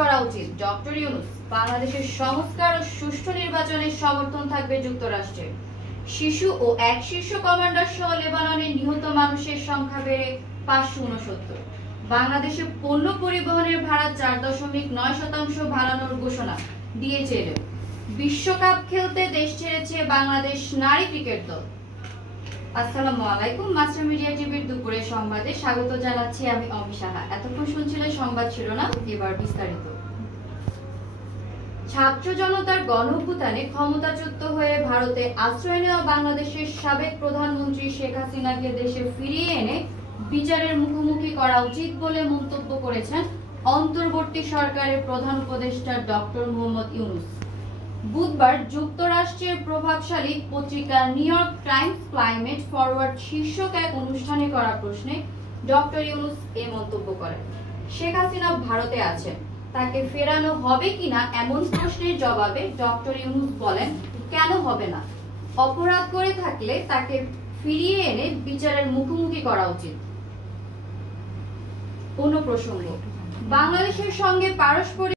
করা উচিত। ডক্টর ইউনূস, বাংলাদেশের সংস্কার ও সুষ্ঠু নির্বাচনের সমর্থন থাকবে যুক্তরাষ্ট্রের। শিশু ও এক শীর্ষ কমান্ডার সহ লেবাননে নিহত মানুষের সংখ্যা বেড়ে 569। বাংলাদেশে পণ্য পরিবহনের ভাড়া 4.9% বাড়ানোর ঘোষণা দিয়েছে। বিশ্বকাপ খেলতে দেশ ছেড়েছে বাংলাদেশ নারী ক্রিকেট দল। আসসালামু আলাইকুম, মাস্টার মিডিয়া টিভির দুপুরের সংবাদে স্বাগত জানাচ্ছি আমি অমি সাহা। এতক্ষণ শুনছিলেন সংবাদ শিরোনাম, এবার বিস্তারিত। ছাত্র জনতার গণঅভ্যুত্থানে ক্ষমতাচ্যুত হয়ে ভারতে আশ্রয় নেওয়া বাংলাদেশের সাবেক প্রধানমন্ত্রী শেখ হাসিনাকে দেশে ফিরিয়ে এনে বিচারের মুখোমুখি করা উচিত বলে মন্তব্য করেছেন অন্তর্বর্তী সরকারের প্রধান উপদেষ্টা ডক্টর মোহাম্মদ ইউনূস। বুধবার যুক্তরাষ্ট্রের প্রভাবশালী পত্রিকা new York Times climate forward শীর্ষক এক অনুষ্ঠানে করা প্রশ্নে ডক্টর ইউনূস এ মন্তব্য করেন। শেখ হাসিনা ভারতে আছেন, তাকে ফেরানো হবে কিনা এমন প্রশ্নের জবাবে ডক্টর ইউনূস বলেন, কেন হবে না? অপরাধ করে থাকলে তাকে ফিরিয়ে এনে বিচারের মুখোমুখি করা উচিত। অন্য প্রসঙ্গ, বাংলাদেশের সঙ্গে পারস্পরিক